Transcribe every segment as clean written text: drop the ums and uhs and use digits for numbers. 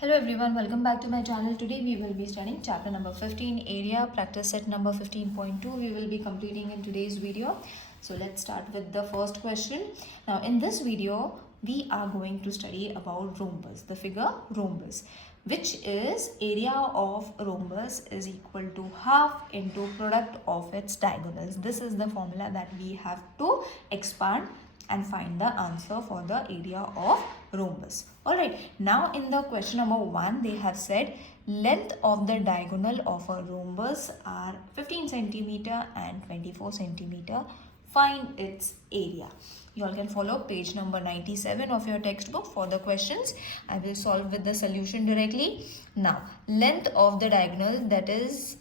Hello everyone, welcome back to my channel. Today we will be studying chapter number 15, area practice set number 15.2. We will be completing in today's video. So let's start with the first question. Now in this video we are going to study about rhombus, the figure rhombus, which is area of rhombus is equal to half into product of its diagonals. This is the formula that we have to expand and find the answer for the area of rhombus. Alright, now in the question number 1, they have said length of the diagonal of a rhombus are 15 centimeter and 24 centimeter. Find its area. You all can follow page number 97 of your textbook for the questions. I will solve with the solution directly. Now, length of the diagonal, that is,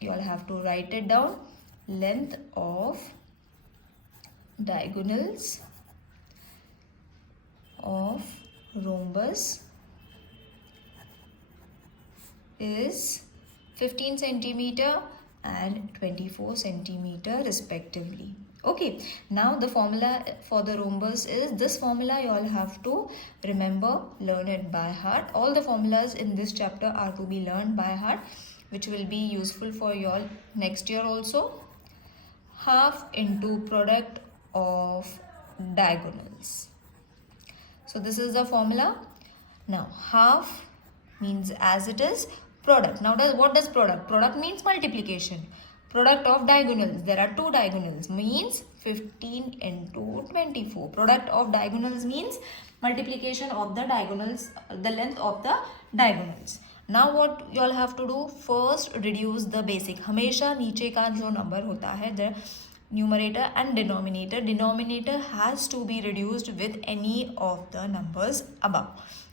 you all have to write it down. Length of diagonals of rhombus is 15 centimeter and 24 centimeter respectively. Okay, now the formula for the rhombus is this formula. You all have to remember, learn it by heart. All the formulas in this chapter are to be learned by heart, which will be useful for you all next year also. Half into product of diagonals. So this is the formula. Now half means as it is, product. Now what does product? Product means multiplication. Product of diagonals. There are two diagonals, means 15 into 24. Product of diagonals means multiplication of the diagonals, the length of the diagonals. Now what you all have to do? First reduce the basic. हमेशा नीचे का जो number होता है, the numerator and denominator has to be reduced with any of the numbers above.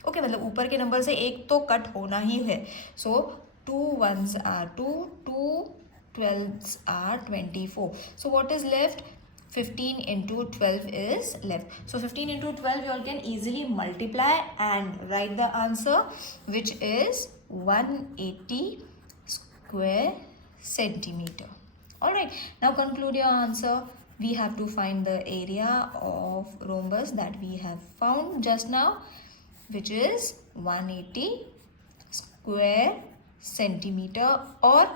Okay, मतलब ऊपर के number से एक तो कट होना ही है. So 2 1s are 2, 2 12s are 24. So what is left? 15 into 12 is left. So 15 into 12 you all can easily multiply and write the answer, which is 180 square centimeter. Alright, now conclude your answer. We have to find the area of rhombus that we have found just now, which is 180 square centimeter or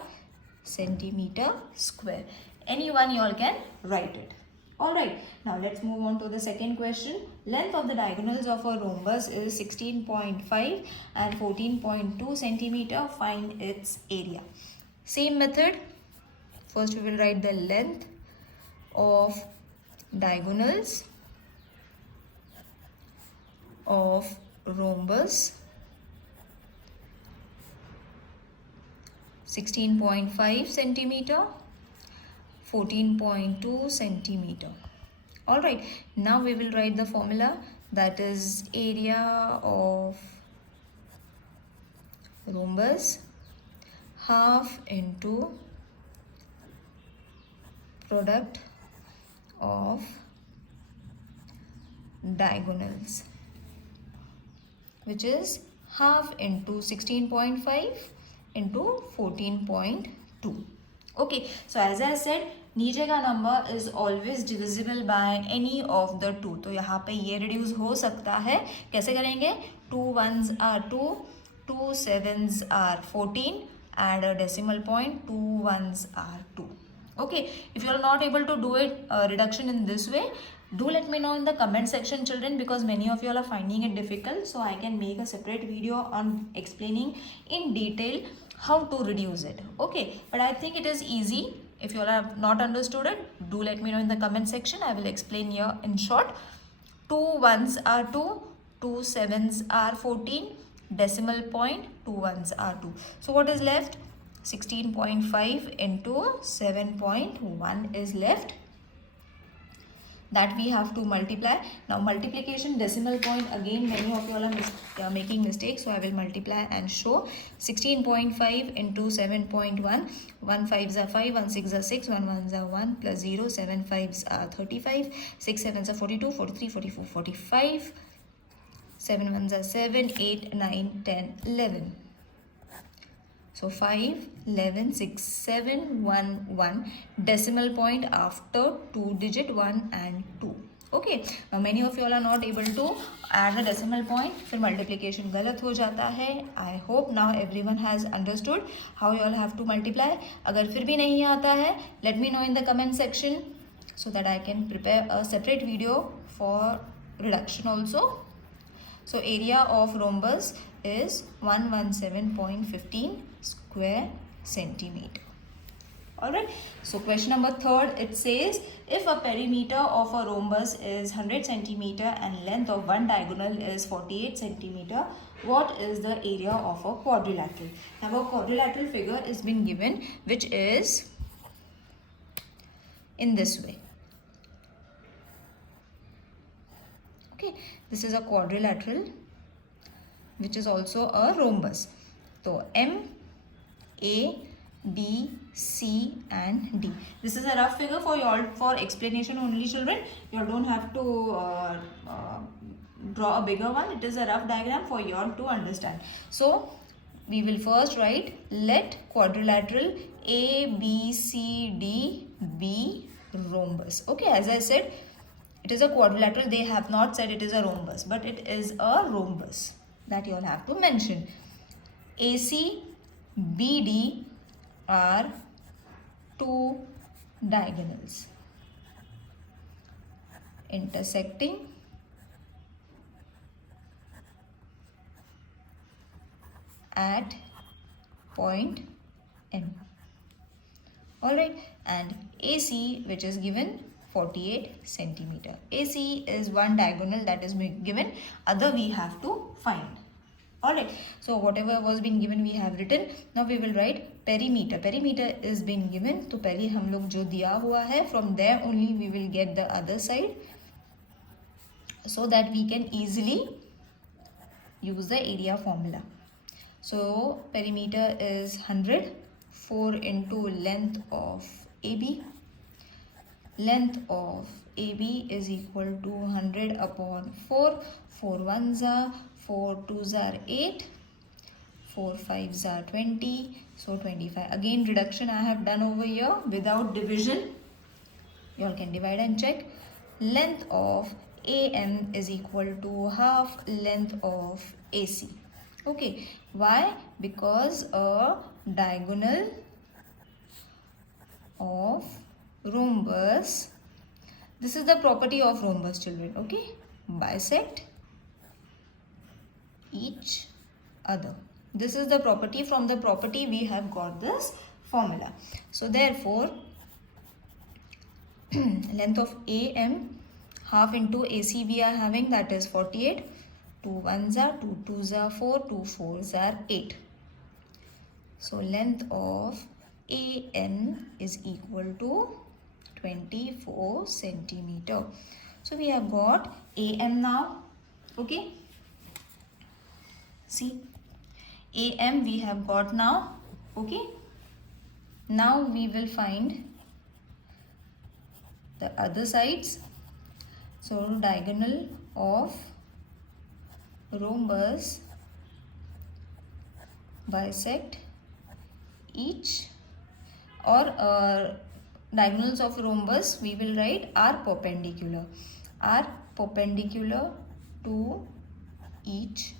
centimeter square. Anyone you all can write it. Alright, now let's move on to the second question. Length of the diagonals of a rhombus is 16.5 and 14.2 centimeter. Find its area. Same method. First we will write the length of diagonals of rhombus 16.5 centimeter, 14.2 centimeter. Alright, now we will write the formula, that is area of rhombus half into product of diagonals, which is half into 16.5 into 14.2. Okay, so as I said, नीचे का number is always divisible by any of the two. तो यहाँ पे ये reduce हो सकता है. कैसे करेंगे? 2 1s are 2, 2 7s are 14, add a decimal point, 2 1s are 2. Okay, if you are not able to do it reduction in this way, do let me know in the comment section, children, because many of you all are finding it difficult. So I can make a separate video on explaining in detail how to reduce it. Okay, but I think it is easy. If you all have not understood it, do let me know in the comment section. I will explain here in short. 2 1s are 2, 2 7s are 14, decimal point, 2 1s are 2. So what is left? 16.5 into 7.1 is left, that we have to multiply. Now multiplication decimal point, again many of you all are making mistakes, so I will multiply and show. 16.5 into 7.1, 1 5s are 5, 1 6s are 6, 1 1s are 1 plus 0, 7 5s are 35, 6 7s are 42, 43, 44, 45, 7 1s are 7, 8 9 10 11. So 5, 11, 6, 7, 1, 1. Decimal point after 2 digit 1 and 2. Okay, now many of you all are not able to add the decimal point, फिर multiplication गलत हो जाता है. I hope now everyone has understood how you all have to multiply. अगर फिर भी नहीं आता है, let me know in the comment section so that I can prepare a separate video for reduction also. So area of rhombus is 117.15 square centimeter. Alright, so question number 3rd, it says if a perimeter of a rhombus is 100 centimeter and length of one diagonal is 48 centimeter, what is the area of a quadrilateral? Now a quadrilateral figure is been given, which is in this way. Okay, this is a quadrilateral which is also a rhombus. So M, A, B, C and D. This is a rough figure for you all for explanation only, children. You all don't have to draw a bigger one. It is a rough diagram for you all to understand. So we will first write let quadrilateral A, B, C, D be rhombus. Okay, as I said, it is a quadrilateral. They have not said it is a rhombus, but it is a rhombus that you all have to mention. AC, BD are two diagonals intersecting at point M. Alright, and AC, which is given 48 centimeter. AC is one diagonal that is given, other we have to find. Alright, so whatever was been given we have written. Now we will write perimeter. Perimeter is been given, तो पहले हम लोग जो दिया हुआ है, from there only we will get the other side so that we can easily use the area formula. So perimeter is 100, 4 into length of AB. Length of AB is equal to 100 upon 4. 4 ones are 4 2s are 8, 4 5s are 20, so 25. Again reduction I have done over here without division. You all can divide and check. Length of AM is equal to half length of AC. Okay, why? Because a diagonal of rhombus, this is the property of rhombus, children. Okay, bisect each other. This is the property. From the property we have got this formula. So therefore length of AM half into AC we are having, that is 48. 2 1s are 2 2s are 4, 2 4s are 8. So length of AM is equal to 24 centimeter. So we have got AM now. Okay, see, AM we have got now. Okay, now we will find the other sides. So diagonal of rhombus bisect each, or diagonals of rhombus we will write are perpendicular to each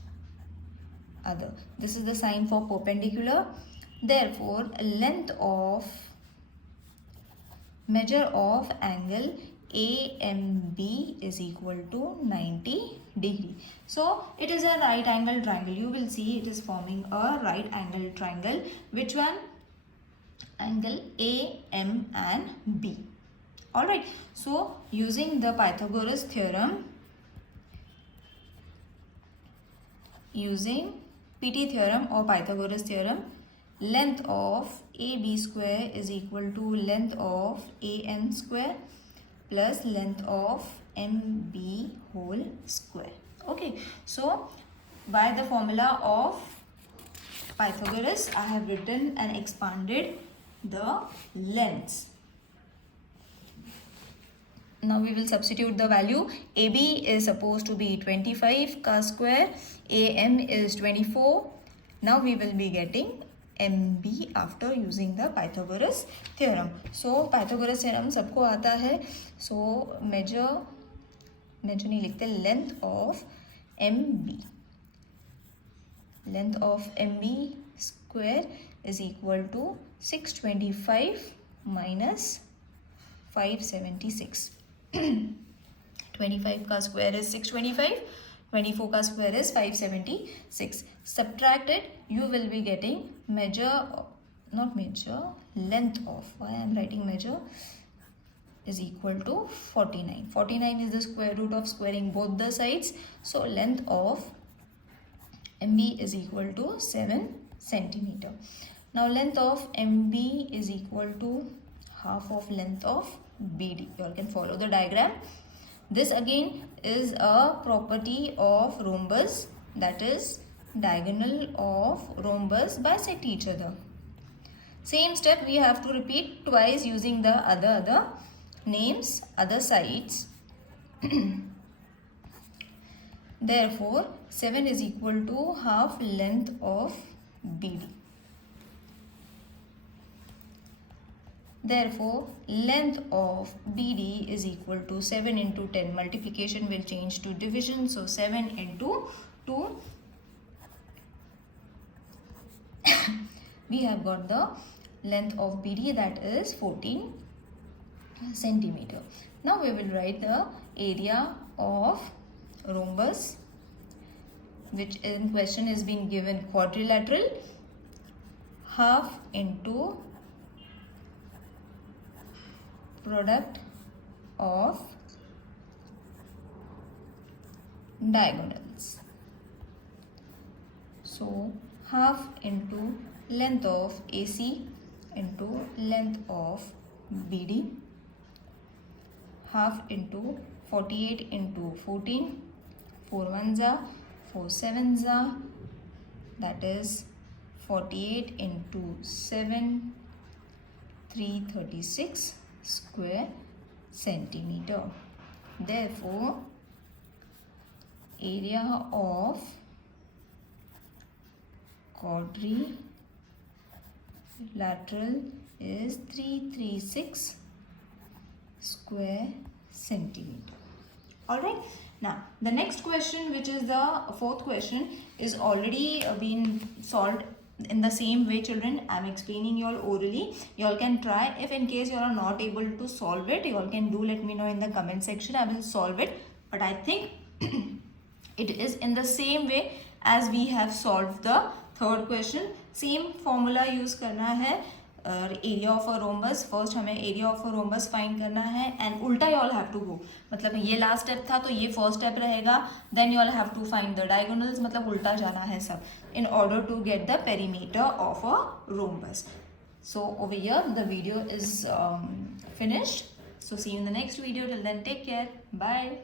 other. This is the sign for perpendicular. Therefore measure of angle AMB is equal to 90 degree. So it is a right angle triangle. You will see it is forming a right angle triangle. Which one? Angle AM and B. Alright, so using the Pythagoras theorem, using PT theorem or Pythagoras theorem, length of AB square is equal to length of AM square plus length of MB whole square. Okay, so by the formula of Pythagoras I have written and expanded the lengths. Now we will substitute the value. AB is supposed to be 25 ka square, AM is 24. Now we will be getting MB after using the Pythagoras theorem. So Pythagoras theorem सबको आता है. So measure measure नहीं लिखते, length of MB. Length of MB square is equal to 625 minus 576. 25 का square is 625, 24 का square is 576. Subtract it, you will be getting length of, why I am writing measure, is equal to 49. 49 is the square root of squaring both the sides. So length of MB is equal to 7 centimeter. Now length of MB is equal to half of length of BD. You all can follow the diagram. This again is a property of rhombus, that is diagonal of rhombus bisect each other. Same step we have to repeat twice using the other names, other sides. Therefore 7 is equal to half length of BD. Therefore length of BD is equal to 7 into 10. Multiplication will change to division, so 7 into 2. We have got the length of BD, that is 14 centimeter. Now we will write the area of rhombus, which in question is being given quadrilateral. Half into product of diagonals. So half into length of AC into length of BD, half into 48 into 14, 4 1s are 4 7s are, that is 48 into 7, 336 square centimeter. Therefore area of quadrilateral is 336 square centimeter. Alright, now the next question, which is the fourth question, is already been solved in the same way. Children, I am explaining you all orally. You all can try. If in case you are not able to solve it, you all can do let me know in the comment section. I will solve it, but I think it is in the same way as we have solved the third question. Same formula use करना है. Area of a rhombus, first हमें area of a rhombus find करना है, and उल्टा you all have to go, मतलब ये last step था तो ये फर्स्ट स्टेप रहेगा, then you all have to find the diagonals, मतलब उल्टा जाना है सब, in order to get the perimeter of a rhombus. So over here the video is finished. So see you in the next video. Till then, take care. Bye.